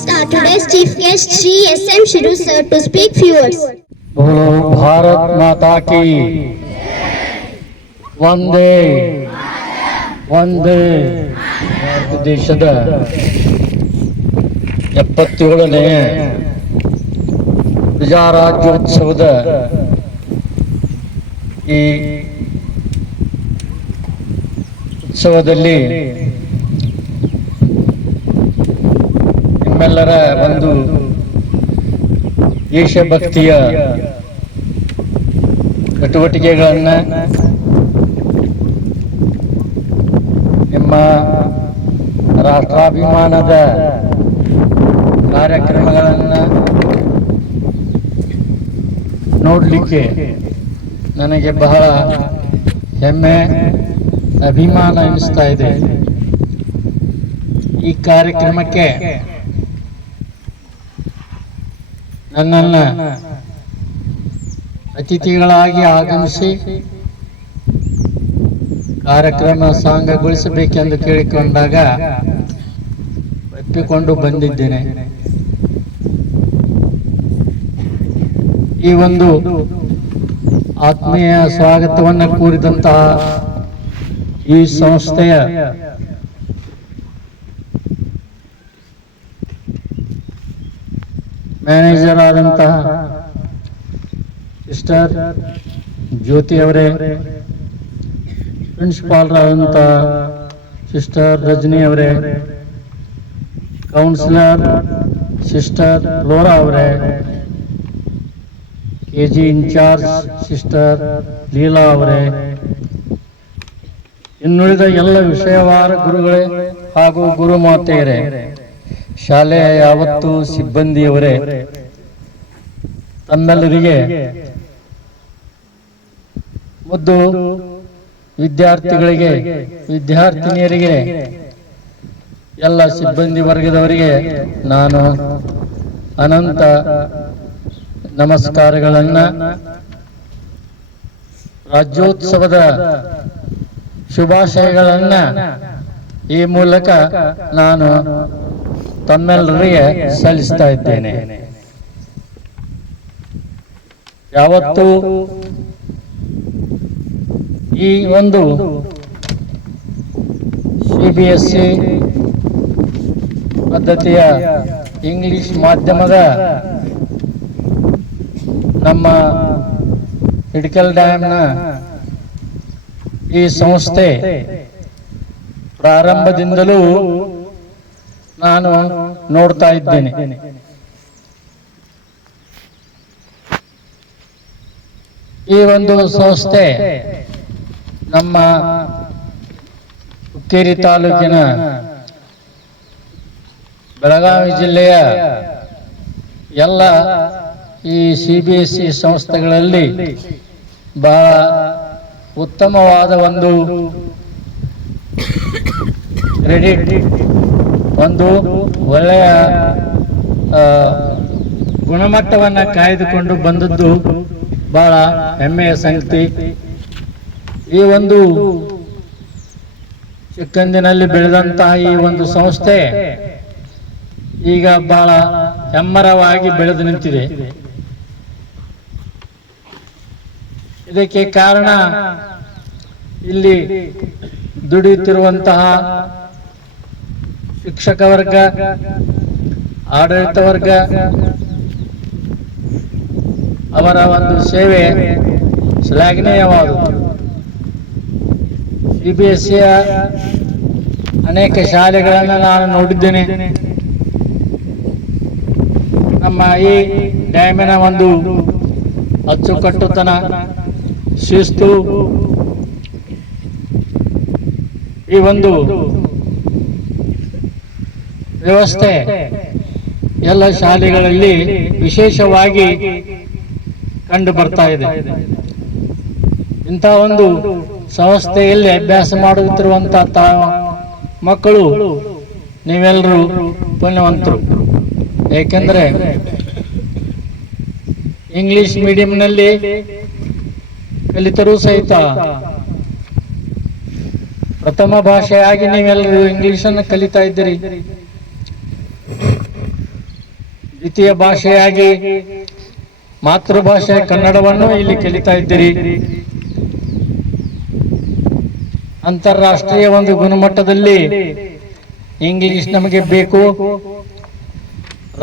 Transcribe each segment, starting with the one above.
request our today's chief guest Shri S.M. Shiru sir to speak few words. बोलो भारत माता की ವಂದೇ ವಂದೇ ಭಾರತ ದೇಶದ 77ನೇ ಪ್ರಜಾರಾಜ್ಯೋತ್ಸವದ ಈ ಉತ್ಸವದಲ್ಲಿ ನಿಮ್ಮೆಲ್ಲರ ಒಂದು ದೇಶಭಕ್ತಿಯ ಚಟುವಟಿಕೆಗಳನ್ನು ನಿಮ್ಮ ರಾಷ್ಟ್ರಾಭಿಮಾನದ ಕಾರ್ಯಕ್ರಮಗಳನ್ನು ನೋಡಲಿಕ್ಕೆ ನನಗೆ ಬಹಳ ಹೆಮ್ಮೆ ಅಭಿಮಾನ ಎನಿಸ್ತಾ ಇದೆ. ಈ ಕಾರ್ಯಕ್ರಮಕ್ಕೆ ನನ್ನನ್ನು ಅತಿಥಿಗಳಾಗಿ ಆಗಮಿಸಿ ಕಾರ್ಯಕ್ರಮ ಸಾಂಗಗೊಳಿಸಬೇಕೆಂದು ಕೇಳಿಕೊಂಡಾಗ ಒಪ್ಪಿಕೊಂಡು ಬಂದಿದ್ದೇನೆ. ಈ ಒಂದು ಆತ್ಮೀಯ ಸ್ವಾಗತವನ್ನು ಕೋರಿದಂತಹ ಈ ಸಂಸ್ಥೆಯ ಮ್ಯಾನೇಜರ್ ಆದಂತಹ ಸಿಸ್ಟರ್ ಜ್ಯೋತಿ ಅವರೇ, ಪ್ರಿನ್ಸಿಪಾಲರಾದಂತಹ ಸಿಸ್ಟರ್ ರಜನಿ ಅವರೇ, ಕೌನ್ಸಿಲರ್ ಸಿಸ್ಟರ್ ಫ್ಲೋರಾ ಅವರೇ, KG ಇನ್ಚಾರ್ಜ್ ಸಿಸ್ಟರ್ ಲೀಲಾ ಅವರೇ, ಇನ್ನುಳಿದ ಎಲ್ಲ ವಿಷಯವಾರ ಗುರುಗಳೇ ಹಾಗೂ ಗುರುಮಾತೆಯರೇ, ಶಾಲೆಯ ಯಾವತ್ತು ಸಿಬ್ಬಂದಿಯವರೇ, ತಮ್ಮೆಲ್ಲರಿಗೆ ಮುದ್ದು ವಿದ್ಯಾರ್ಥಿಗಳಿಗೆ, ವಿದ್ಯಾರ್ಥಿನಿಯರಿಗೆ, ಎಲ್ಲ ಸಿಬ್ಬಂದಿ ವರ್ಗದವರಿಗೆ ನಾನು ಅನಂತ ನಮಸ್ಕಾರಗಳನ್ನು, ರಾಜ್ಯೋತ್ಸವದ ಶುಭಾಶಯಗಳನ್ನು ಈ ಮೂಲಕ ನಾನು ತಮ್ಮೆಲ್ಲರಿಗೆ ಸಲ್ಲಿಸ್ತಾ ಇದ್ದೇನೆ. ಯಾವತ್ತು ಈ ಒಂದು CBSE ಪದ್ಧತಿಯ ಇಂಗ್ಲಿಷ್ ಮಾಧ್ಯಮದ ನಮ್ಮ ಹಿಡಕಲ್ ಡ್ಯಾಮ್ನ ಈ ಸಂಸ್ಥೆ ಪ್ರಾರಂಭದಿಂದಲೂ ನಾನು ನೋಡ್ತಾ ಇದ್ದೇನೆ. ಈ ಒಂದು ಸಂಸ್ಥೆ ನಮ್ಮ ಹುಕ್ಕೇರಿ ತಾಲೂಕಿನ ಬೆಳಗಾವಿ ಜಿಲ್ಲೆಯ ಎಲ್ಲ ಈ CBSE ಸಂಸ್ಥೆಗಳಲ್ಲಿ ಬಹಳ ಉತ್ತಮವಾದ ಒಂದು ಕ್ರೆಡಿಟ್, ಒಂದು ಒಳ್ಳೆಯ ಗುಣಮಟ್ಟವನ್ನು ಕಾಯ್ದುಕೊಂಡು ಬಂದದ್ದು ಬಹಳ ಹೆಮ್ಮೆಯ ಸಂಗತಿ. ಈ ಒಂದು ಚಿಕ್ಕಂದಿನಲ್ಲಿ ಬೆಳೆದಂತಹ ಈ ಒಂದು ಸಂಸ್ಥೆ ಈಗ ಬಹಳ ಹೆಮ್ಮರವಾಗಿ ಬೆಳೆದು ನಿಂತಿದೆ. ಇದಕ್ಕೆ ಕಾರಣ ಇಲ್ಲಿ ದುಡಿಯುತ್ತಿರುವಂತಹ ಶಿಕ್ಷಕ ವರ್ಗ, ಆಡಳಿತ ವರ್ಗ, ಅವರ ಒಂದು ಸೇವೆ ಶ್ಲಾಘನೀಯವಾದುದು. CBSEಯ ಅನೇಕ ಶಾಲೆಗಳನ್ನು ನಾನು ನೋಡಿದ್ದೇನೆ. ನಮ್ಮ ಈ ಡ್ಯಾಮಿನ ಒಂದು ಅಚ್ಚುಕಟ್ಟುತನ, ಶಿಸ್ತು, ಈ ಒಂದು ವ್ಯವಸ್ಥೆ ಎಲ್ಲ ಶಾಲೆಗಳಲ್ಲಿ ವಿಶೇಷವಾಗಿ ಕಂಡು ಬರ್ತಾ ಇದೆ. ಇಂಥ ಒಂದು ಸಂಸ್ಥೆಯಲ್ಲಿ ಅಭ್ಯಾಸ ಮಾಡುತ್ತಿರುವಂತಹ ಮಕ್ಕಳು ನೀವೆಲ್ಲರೂ ಪುಣ್ಯವಂತರು. ಏಕೆಂದರೆ ಇಂಗ್ಲಿಷ್ ಮೀಡಿಯಂನಲ್ಲಿ ಕಲಿತರೂ ಸಹಿತ ಪ್ರಥಮ ಭಾಷೆಯಾಗಿ ನೀವೆಲ್ಲರೂ ಇಂಗ್ಲಿಷನ್ನು ಕಲಿತಾ ಇದ್ದೀರಿ. ದ್ವಿತೀಯ ಭಾಷೆಯಾಗಿ ಮಾತೃಭಾಷೆ ಕನ್ನಡವನ್ನು ಇಲ್ಲಿ ಕಲಿತಾ ಇದ್ದೀರಿ. ಅಂತಾರಾಷ್ಟ್ರೀಯ ಒಂದು ಗುಣಮಟ್ಟದಲ್ಲಿ ಇಂಗ್ಲಿಷ್ ನಮಗೆ ಬೇಕು.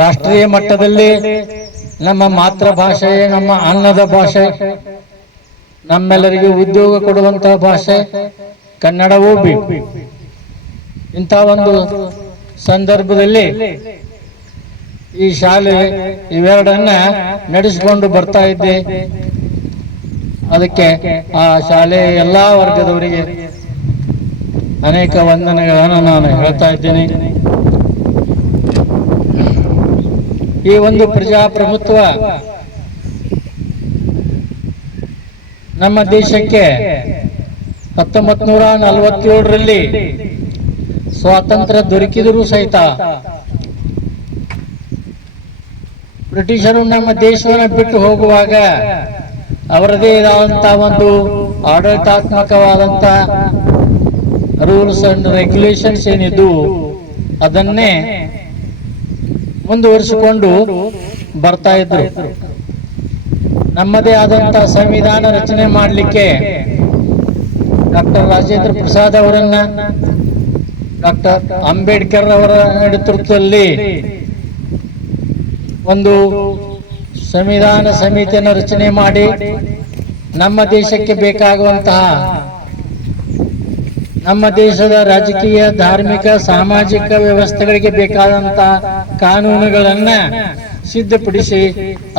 ರಾಷ್ಟ್ರೀಯ ಮಟ್ಟದಲ್ಲಿ ನಮ್ಮ ಮಾತೃಭಾಷೆ, ನಮ್ಮ ಅನ್ನದ ಭಾಷೆ, ನಮ್ಮೆಲ್ಲರಿಗೂ ಉದ್ಯೋಗ ಕೊಡುವಂತಹ ಭಾಷೆ ಕನ್ನಡವೂ ಬೇಕು. ಇಂಥ ಒಂದು ಸಂದರ್ಭದಲ್ಲಿ ಈ ಶಾಲೆ ಇವೆರಡನ್ನ ನಡೆಸಿಕೊಂಡು ಬರ್ತಾ ಇದ್ದೆ. ಅದಕ್ಕೆ ಆ ಶಾಲೆಯ ಎಲ್ಲಾ ವರ್ಗದವರಿಗೆ ಅನೇಕ ವಂದನೆಗಳನ್ನು ನಾನು ಹೇಳ್ತಾ ಇದ್ದೇನೆ. ಈ ಒಂದು ಪ್ರಜಾಪ್ರಭುತ್ವ ನಮ್ಮ ದೇಶಕ್ಕೆ 1947ರಲ್ಲಿ ಸ್ವಾತಂತ್ರ್ಯ ದೊರಕಿದರೂ ಸಹಿತ ಬ್ರಿಟಿಷರು ನಮ್ಮ ದೇಶವನ್ನು ಬಿಟ್ಟು ಹೋಗುವಾಗ ಅವರದೇ ಆದಂತಹ ಒಂದು ಆಡಳಿತಾತ್ಮಕವಾದಂಥ ರೂಲ್ಸ್ ಅಂಡ್ ರೆಗ್ಯುಲೇಷನ್ಸ್ ಏನಿದ್ದು ಅದನ್ನೇ ಮುಂದುವರಿಸಿಕೊಂಡು ಬರ್ತಾ ಇದ್ರು. ನಮ್ಮದೇ ಆದಂತಹ ಸಂವಿಧಾನ ರಚನೆ ಮಾಡಲಿಕ್ಕೆ ಡಾಕ್ಟರ್ ರಾಜೇಂದ್ರ ಪ್ರಸಾದ್ ಅವರನ್ನ, ಡಾಕ್ಟರ್ ಅಂಬೇಡ್ಕರ್ ಅವರ ನೇತೃತ್ವದಲ್ಲಿ ಒಂದು ಸಂವಿಧಾನ ಸಮಿತಿಯನ್ನು ರಚನೆ ಮಾಡಿ ನಮ್ಮ ದೇಶಕ್ಕೆ ಬೇಕಾಗುವಂತಹ ನಮ್ಮ ದೇಶದ ರಾಜಕೀಯ, ಧಾರ್ಮಿಕ, ಸಾಮಾಜಿಕ ವ್ಯವಸ್ಥೆಗಳಿಗೆ ಬೇಕಾದಂತಹ ಕಾನೂನುಗಳನ್ನ ಸಿದ್ಧಪಡಿಸಿ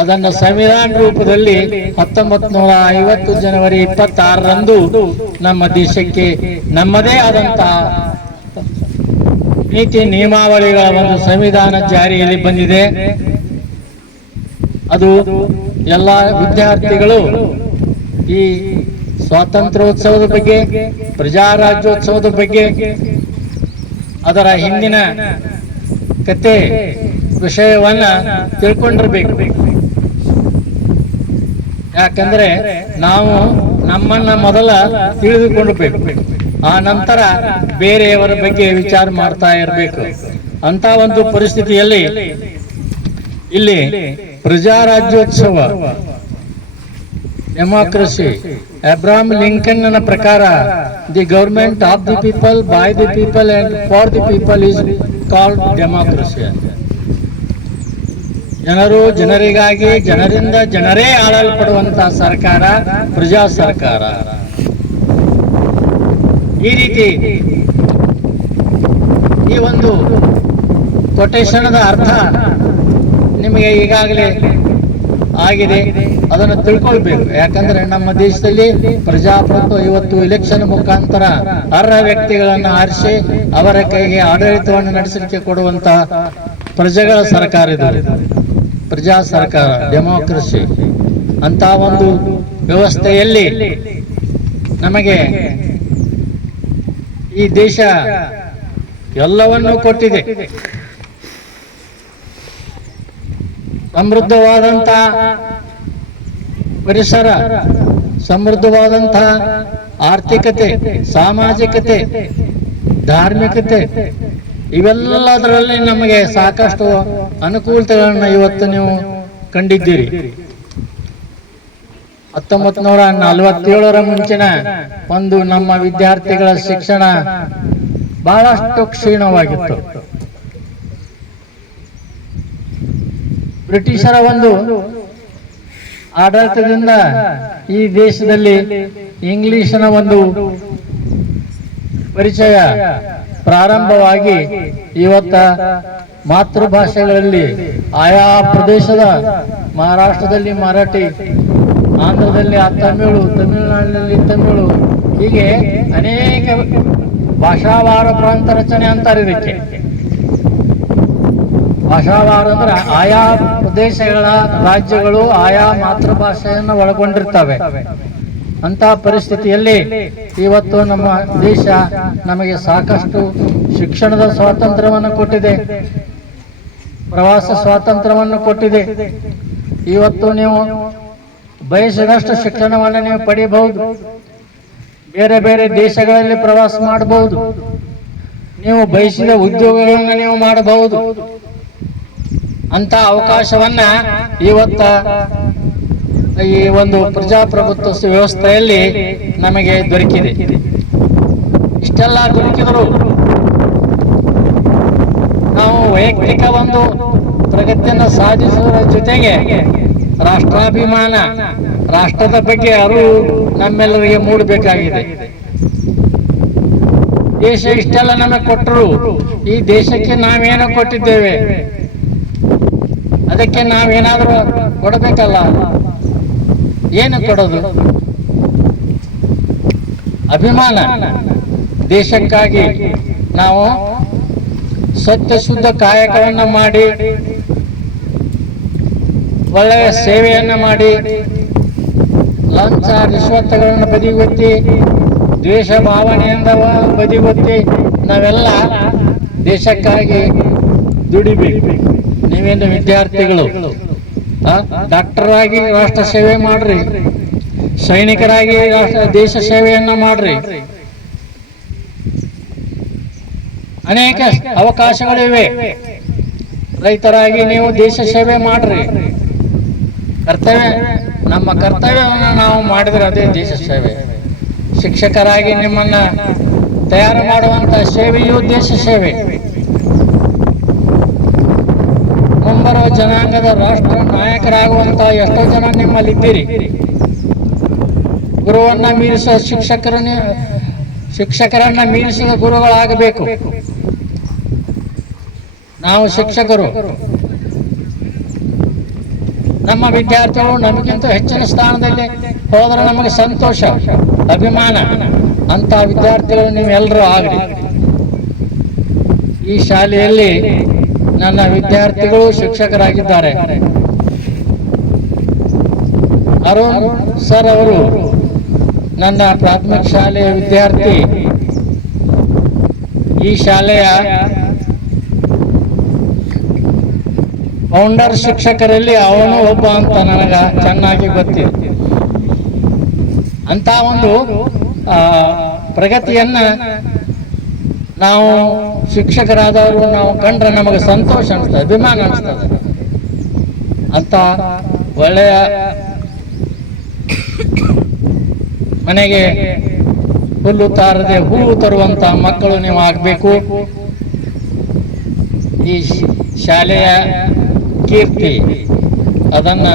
ಅದನ್ನು ಸಂವಿಧಾನ ರೂಪದಲ್ಲಿ 1950 ಜನವರಿ 26ರಂದು ನಮ್ಮ ದೇಶಕ್ಕೆ ನಮ್ಮದೇ ಆದಂತಹ ನೀತಿ ನಿಯಮಾವಳಿಗಳ ಒಂದು ಸಂವಿಧಾನ ಜಾರಿಯಲ್ಲಿ ಬಂದಿದೆ. ಅದು ಎಲ್ಲ ವಿದ್ಯಾರ್ಥಿಗಳು ಈ ಸ್ವಾತಂತ್ರ್ಯೋತ್ಸವದ ಬಗ್ಗೆ, ಪ್ರಜಾರಾಜ್ಯೋತ್ಸವದ ಬಗ್ಗೆ, ಅದರ ಹಿಂದಿನ ಕತೆ ವಿಷಯವನ್ನ ತಿಳ್ಕೊಂಡಿರ್ಬೇಕು. ಯಾಕಂದ್ರೆ ನಾವು ನಮ್ಮನ್ನ ಮೊದಲ ತಿಳಿದುಕೊಂಡ್ಬೇಕು, ಆ ನಂತರ ಬೇರೆಯವರ ಬಗ್ಗೆ ವಿಚಾರ ಮಾಡ್ತಾ ಇರಬೇಕು. ಅಂತ ಒಂದು ಪರಿಸ್ಥಿತಿಯಲ್ಲಿ ಇಲ್ಲಿ ಪ್ರಜಾರಾಜ್ಯೋತ್ಸವ, ಡೆಮಾಕ್ರಸಿ, ಅಬ್ರಹಾಂ ಲಿಂಕನ್ ನ ಪ್ರಕಾರ the government of the people, by the people and for the people is called democracy. ಜನರು ಜನರಿಗಾಗಿ, ಜನರಿಂದ ಜನರೇ ಆಳಲ್ಪಡುವಂತಹ ಸರ್ಕಾರ ಪ್ರಜಾ ಸರ್ಕಾರ. ಈ ರೀತಿ ಈ ಒಂದು ಕೊಟೇಶನದ ಅರ್ಥ ನಿಮಗೆ ಈಗಾಗಲೇ ಆಗಿದೆ, ಅದನ್ನು ತಿಳ್ಕೊಳ್ಬೇಕು. ಯಾಕಂದ್ರೆ ನಮ್ಮ ದೇಶದಲ್ಲಿ ಪ್ರಜಾಪ್ರಭುತ್ವ ಇವತ್ತು ಎಲೆಕ್ಷನ್ ಮುಖಾಂತರ ಅರ್ಹ ವ್ಯಕ್ತಿಗಳನ್ನು ಆರಿಸಿ ಅವರ ಕೈಗೆ ಆಡಳಿತವನ್ನು ನಡೆಸಲಿಕ್ಕೆ ಕೊಡುವಂತಹ ಪ್ರಜೆಗಳ ಸರ್ಕಾರ ಇದು, ಪ್ರಜಾ ಸರ್ಕಾರ, ಡೆಮಾಕ್ರಸಿ. ಅಂತ ಒಂದು ವ್ಯವಸ್ಥೆಯಲ್ಲಿ ನಮಗೆ ಈ ದೇಶ ಎಲ್ಲವನ್ನೂ ಕೊಟ್ಟಿದೆ. ಸಮೃದ್ಧವಾದಂಥ ಪರಿಸರ, ಸಮೃದ್ಧವಾದಂತಹ ಆರ್ಥಿಕತೆ, ಸಾಮಾಜಿಕತೆ, ಧಾರ್ಮಿಕತೆ, ಇವೆಲ್ಲದರಲ್ಲಿ ನಮಗೆ ಸಾಕಷ್ಟು ಅನುಕೂಲತೆಗಳನ್ನ ಇವತ್ತು ನೀವು ಕಂಡಿದ್ದೀರಿ. 1947ರ ಮುಂಚಿನ ಒಂದು ನಮ್ಮ ವಿದ್ಯಾರ್ಥಿಗಳ ಶಿಕ್ಷಣ ಬಹಳಷ್ಟು ಕ್ಷೀಣವಾಗಿತ್ತು. ಬ್ರಿಟಿಷರ ಒಂದು ಆಡಳಿತದಿಂದ ಈ ದೇಶದಲ್ಲಿ ಇಂಗ್ಲಿಶಿನ ಒಂದು ಪರಿಚಯ ಪ್ರಾರಂಭವಾಗಿ ಇವತ್ತ ಮಾತೃಭಾಷೆಗಳಲ್ಲಿ ಆಯಾ ಪ್ರದೇಶದ, ಮಹಾರಾಷ್ಟ್ರದಲ್ಲಿ ಮರಾಠಿ, ಆಂಧ್ರದಲ್ಲಿ ತಮಿಳು, ತಮಿಳುನಾಡಿನಲ್ಲಿ ತಮಿಳು, ಹೀಗೆ ಅನೇಕ ಭಾಷಾವಾರ ಪ್ರಾಂತ ರಚನೆ ಅಂತಾರೆ ಇದಕ್ಕೆ. ಭಾಷಾವಾರ ಅಂದ್ರೆ ಆಯಾ ಪ್ರದೇಶಗಳ, ರಾಜ್ಯಗಳು ಆಯಾ ಮಾತೃಭಾಷೆಯನ್ನು ಒಳಗೊಂಡಿರ್ತವೆ. ಅಂತ ಪರಿಸ್ಥಿತಿಯಲ್ಲಿ ಇವತ್ತು ನಮ್ಮ ದೇಶ ನಮಗೆ ಸಾಕಷ್ಟು ಶಿಕ್ಷಣದ ಸ್ವಾತಂತ್ರ್ಯವನ್ನು ಕೊಟ್ಟಿದೆ, ಪ್ರವಾಸ ಸ್ವಾತಂತ್ರ್ಯವನ್ನು ಕೊಟ್ಟಿದೆ. ಇವತ್ತು ನೀವು ಬಯಸಿದಷ್ಟು ಶಿಕ್ಷಣವನ್ನು ನೀವು ಪಡೆಯಬಹುದು, ಬೇರೆ ಬೇರೆ ದೇಶಗಳಲ್ಲಿ ಪ್ರವಾಸ ಮಾಡಬಹುದು, ನೀವು ಬಯಸಿದ ಉದ್ಯೋಗಗಳನ್ನು ನೀವು ಮಾಡಬಹುದು. ಅಂತ ಅವಕಾಶವನ್ನ ಇವತ್ತ ಈ ಒಂದು ಪ್ರಜಾಪ್ರಭುತ್ವ ವ್ಯವಸ್ಥೆಯಲ್ಲಿ ನಮಗೆ ದೊರಕಿದೆ. ಇಷ್ಟೆಲ್ಲ ದೊರಕಿದ್ರು ನಾವು ವೈಯಕ್ತಿಕ ಒಂದು ಪ್ರಗತಿಯನ್ನು ಸಾಧಿಸುವುದರ ಜೊತೆಗೆ ರಾಷ್ಟ್ರಾಭಿಮಾನ, ರಾಷ್ಟ್ರದ ಬಗ್ಗೆ ಅರಿವು ನಮ್ಮೆಲ್ಲರಿಗೆ ಮೂಡಬೇಕಾಗಿದೆ. ದೇಶ ಇಷ್ಟೆಲ್ಲ ನಮಗೆ ಕೊಟ್ಟರು, ಈ ದೇಶಕ್ಕೆ ನಾವೇನೋ ಕೊಟ್ಟಿದ್ದೇವೆ, ಅದಕ್ಕೆ ನಾವೇನಾದರೂ ಕೊಡಬೇಕಲ್ಲ. ಏನು ಕೊಡೋದು? ಅಭಿಮಾನ. ದೇಶಕ್ಕಾಗಿ ನಾವು ಸತ್ಯ ಶುದ್ಧ ಕಾಯಕವನ್ನ ಮಾಡಿ, ಒಳ್ಳೆಯ ಸೇವೆಯನ್ನ ಮಾಡಿ, ಲಂಚ ರಿಶ್ವತ್ತುಗಳನ್ನು ಬದಿಗೊತ್ತಿ, ದ್ವೇಷ ಭಾವನೆಯಿಂದ ಬದಿಗೊತ್ತಿ ನಾವೆಲ್ಲ ದೇಶಕ್ಕಾಗಿ ದುಡಿಬೇಕು. ನೀವೇನು ವಿದ್ಯಾರ್ಥಿಗಳು ಡಾಕ್ಟರ್ ಆಗಿ ರಾಷ್ಟ್ರ ಸೇವೆ ಮಾಡ್ರಿ, ಸೈನಿಕರಾಗಿ ದೇಶ ಸೇವೆಯನ್ನ ಮಾಡ್ರಿ. ಅನೇಕ ಅವಕಾಶಗಳಿವೆ. ರೈತರಾಗಿ ನೀವು ದೇಶ ಸೇವೆ ಮಾಡ್ರಿ. ಕರ್ತವ್ಯ, ನಮ್ಮ ಕರ್ತವ್ಯವನ್ನು ನಾವು ಮಾಡಿದ್ರೆ ಅದೇ ದೇಶ ಸೇವೆ. ಶಿಕ್ಷಕರಾಗಿ ನಿಮ್ಮನ್ನ ತಯಾರು ಮಾಡುವಂತ ಸೇವೆಯು ದೇಶ ಸೇವೆ. ಮುಂಬರುವ ಜನಾಂಗದ ರಾಷ್ಟ್ರ ನಾಯಕರಾಗುವಂತ ಎಷ್ಟೋ ಜನ ನಿಮ್ಮಲ್ಲಿದ್ದೀರಿ. ಗುರುವನ್ನ ಮೀರಿಸುವ ಶಿಕ್ಷಕರನ್ನ ಮೀರಿಸುವ ಗುರುಗಳಾಗಬೇಕು. ನಾವು ಶಿಕ್ಷಕರು, ನಮ್ಮ ವಿದ್ಯಾರ್ಥಿಗಳು ನಮಗಿಂತ ಹೆಚ್ಚಿನ ಸ್ಥಾನದಲ್ಲಿ ಹೋದರೆ ನಮಗೆ ಸಂತೋಷ, ಅಭಿಮಾನ. ಅಂತ ವಿದ್ಯಾರ್ಥಿಗಳು ನೀವೆಲ್ಲರೂ ಆಗಲಿ. ಈ ಶಾಲೆಯಲ್ಲಿ ನನ್ನ ವಿದ್ಯಾರ್ಥಿಗಳು ಶಿಕ್ಷಕರಾಗಿದ್ದಾರೆ. ಅರುಣ್ ಸರ್ ಅವರು ನನ್ನ ಪ್ರಾಥಮಿಕ ಶಾಲೆಯ ವಿದ್ಯಾರ್ಥಿ. ಈ ಶಾಲೆಯ ಫೌಂಡರ್ ಶಿಕ್ಷಕರಲ್ಲಿ ಅವನು ಒಬ್ಬ ಅಂತ ನನಗ ಚೆನ್ನಾಗಿ ಗೊತ್ತಿದೆ. ಅಂತ ಒಂದು ಪ್ರಗತಿಯನ್ನ ನಾವು ಶಿಕ್ಷಕರಾದವರು ನಾವು ಕಂಡ್ರೆ ನಮಗೆ ಸಂತೋಷ ಅನಿಸ್ತದೆ, ಅಭಿಮಾನ ಅನಿಸ್ತದೆ. ಅಂತ ಒಳ್ಳೆಯ ಮನೆಗೆ ಹುಲ್ಲು ತಾರದೆ ಹೂವು ತರುವಂತ ಮಕ್ಕಳು ನೀವು ಆಗಬೇಕು. ಈ ಶಾಲೆಯ ಕೀರ್ತಿ, ಅದನ್ನ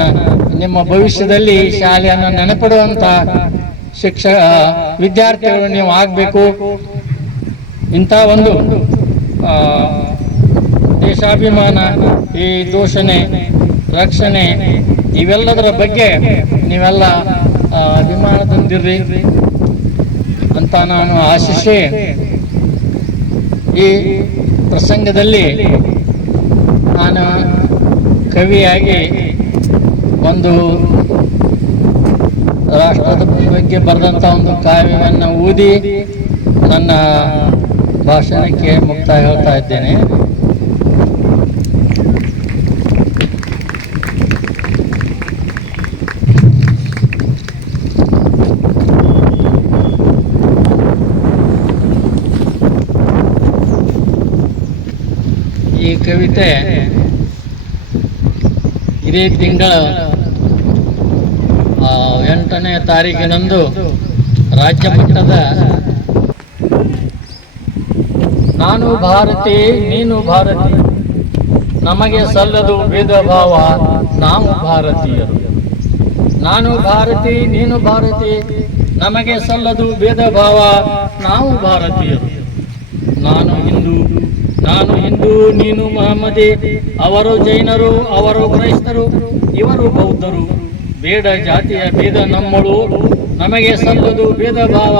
ನಿಮ್ಮ ಭವಿಷ್ಯದಲ್ಲಿ ಶಾಲೆಯನ್ನು ನೆನಪಿಡುವಂತ ವಿದ್ಯಾರ್ಥಿಗಳು ನೀವು ಆಗಬೇಕು. ಇಂಥ ಒಂದು ದೇಶಾಭಿಮಾನ, ಈ ದೂಷಣೆ, ರಕ್ಷಣೆ ಇವೆಲ್ಲದರ ಬಗ್ಗೆ ನೀವೆಲ್ಲ ಅಭಿಮಾನದಿಂದಿರ್ರಿ ಅಂತ ನಾನು ಆಶಿಸಿ ಈ ಪ್ರಸಂಗದಲ್ಲಿ ನಾನು ಕವಿಯಾಗಿ ಒಂದು ರಾಷ್ಟ್ರದ ಬಗ್ಗೆ ಬರೆದಂಥ ಒಂದು ಕಾವ್ಯವನ್ನು ಓದಿ ನನ್ನ ಭಾಷಣಕ್ಕೆ ಮುಕ್ತಾಯ ಹೇಳ್ತಾ ಇದ್ದೇನೆ. ಈ ಕವಿತೆ ಇದೇ ತಿಂಗಳ 8ನೇ ತಾರೀಕಿನಂದು ರಾಜ್ಯ ಮಟ್ಟದ ನಾನು ಭಾರತಿ ನೀನು ಭಾರತಿ ನಮಗೆ ಸಲ್ಲದು ಭೇದ ಭಾವ ನಾವು ಭಾರತೀಯರು. ನಾನು ಭಾರತಿ ನೀನು ಭಾರತಿ ನಮಗೆ ಸಲ್ಲದು ಭೇದ ಭಾವ ನಾವು ಭಾರತೀಯರು. ನಾನು ಹಿಂದೂ ನೀನು ಮಹಮ್ಮದಿ, ಅವರು ಜೈನರು ಅವರು ಕ್ರೈಸ್ತರು ಇವರು ಬೌದ್ಧರು. ಬೇಡ ಜಾತಿಯ ಭೇದ ನಮ್ಮಳು, ನಮಗೆ ಸಲ್ಲದು ಭೇದ ಭಾವ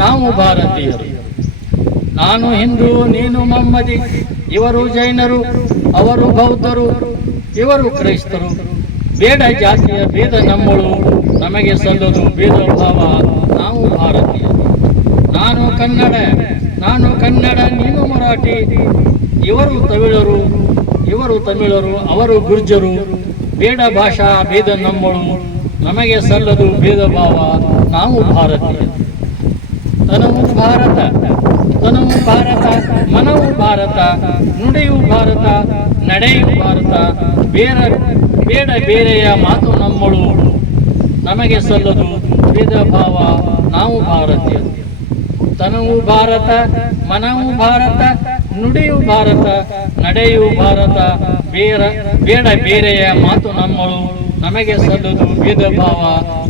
ನಾವು ಭಾರತೀಯರು. ನಾನು ಹಿಂದೂ ನೀನು ಮಹಮ್ಮದಿ, ಇವರು ಜೈನರು ಅವರು ಬೌದ್ಧರು ಇವರು ಕ್ರೈಸ್ತರು. ಬೇಡ ಜಾತಿಯ ಭೇದ ನಮ್ಮಳು, ನಮಗೆ ಸಲ್ಲದು ಭೇದ ಭಾವ ನಾವು ಭಾರತೀಯರು. ನಾನು ಕನ್ನಡ ನೀನು ಮರಾಠಿ, ಇವರು ತಮಿಳರು ಅವರು ಗುರ್ಜರು. ಬೇಡ ಭಾಷಾ ಭೇದ ನಮ್ಮಳು, ನಮಗೆ ಸಲ್ಲದು ಭೇದ ಭಾವ ನಾವು ಭಾರತೀಯರು. ತನುವು ಭಾರತ ತನುವು ಭಾರತ, ಮನವು ಭಾರತ, ನುಡಿಯು ಭಾರತ, ನಡೆಯು ಭಾರತ. ಬೇಡ ಬೇರೆಯ ಮಾತು ನಮ್ಮಳು, ನಮಗೆ ಸಲ್ಲದು ಭೇದ ಭಾವ, ನಾವು ಭಾರತೀಯರು. ತನುವು ಭಾರತ, ಮನವು ಭಾರತ, ನುಡಿಯು ಭಾರತ, ನಡೆಯು ಭಾರತ. ಬೇಡ ಬೇರೆಯ ಮಾತು ನಮ್ಮಳು, ನಮಗೆ ಸಲ್ಲದು ಭೇದ ಭಾವ,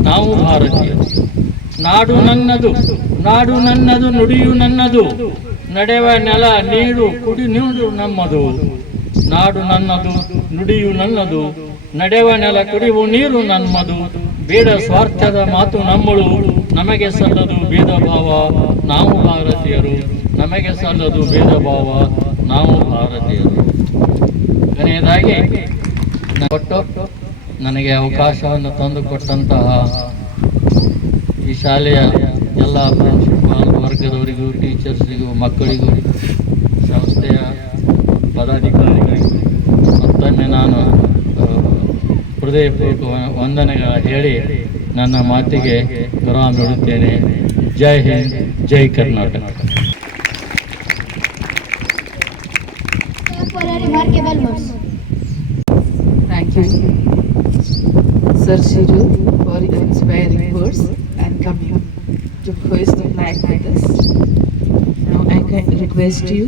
ನಾವು ಭಾರತೀಯರು. ನಾಡು ನನ್ನದು, ನುಡಿಯು ನನ್ನದು, ನಡೆವ ನೆಲ ನೀಡು ಕುಡಿ ನೀಡು ನಮ್ಮದು. ನಾಡು ನನ್ನದು, ನುಡಿಯು ನನ್ನದು, ನಡೆವ ನೆಲ ಕುಡಿಯುವ ನೀರು ನಮ್ಮದು. ಬೇಡ ಸ್ವಾರ್ಥದ ಮಾತು ನಮ್ಮಳು, ನಮಗೆ ಸಲ್ಲದು ಭೇದ ಭಾವ, ನಾವು ಭಾರತೀಯರು. ನಮಗೆ ಸಲ್ಲದು ಭೇದ ಭಾವ, ನಾವು ಭಾರತೀಯರು. ಕೊನೆಯದಾಗಿ ನನಗೆ ಅವಕಾಶವನ್ನು ತಂದುಕೊಟ್ಟಂತಹ ಈ ಶಾಲೆಯ ಎಲ್ಲ ಪ್ರಿನ್ಸಿಪಾಲ್ ವರ್ಗದವರಿಗೂ, ಟೀಚರ್ಸ್ರಿಗೂ, ಮಕ್ಕಳಿಗೂ, ಸಂಸ್ಥೆಯ ಪದಾಧಿಕಾರಿಗಳಿಗೂ ಮತ್ತೊಮ್ಮೆ ನಾನು ಹೃದಯಪೂರ್ವಕ ವಂದನೆಗಳ ಹೇಳಿ ನನ್ನ ಮಾತಿಗೆ ವಿರಾಮ ನೀಡುತ್ತೇನೆ. ಜೈ ಹಿಂದ್, ಜೈ Karnataka. For a remarkable words. Thank you, Sir Shiru, for your inspiring words and coming to hoist the flag with us. Now I can request you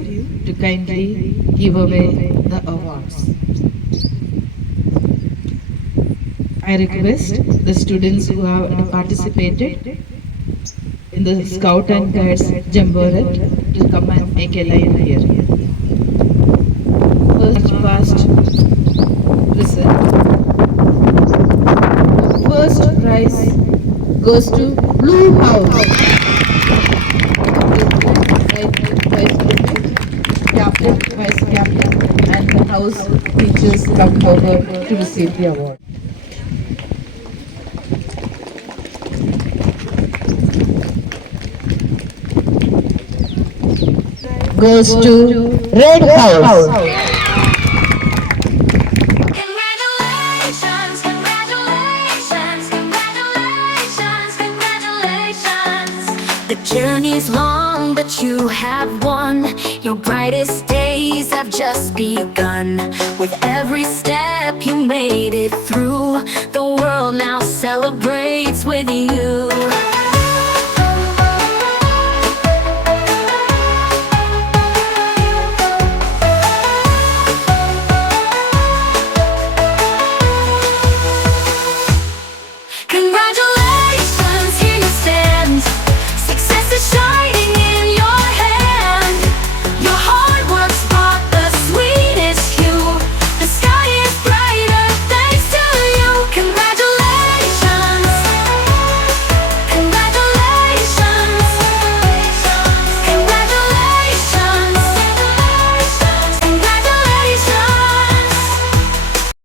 to kindly give away the awards. I request the students who have participated in the Scout and Guides Jamboree to come and make a line here. First past present. First prize goes to Blue House. Captain, Vice Captain and the house teachers come forward to receive the award. Goes to Red House. Congratulations, congratulations, congratulations, congratulations. The journey's long, but you have won. Your brightest days have just begun. With every step you made it through, the world now celebrates with you.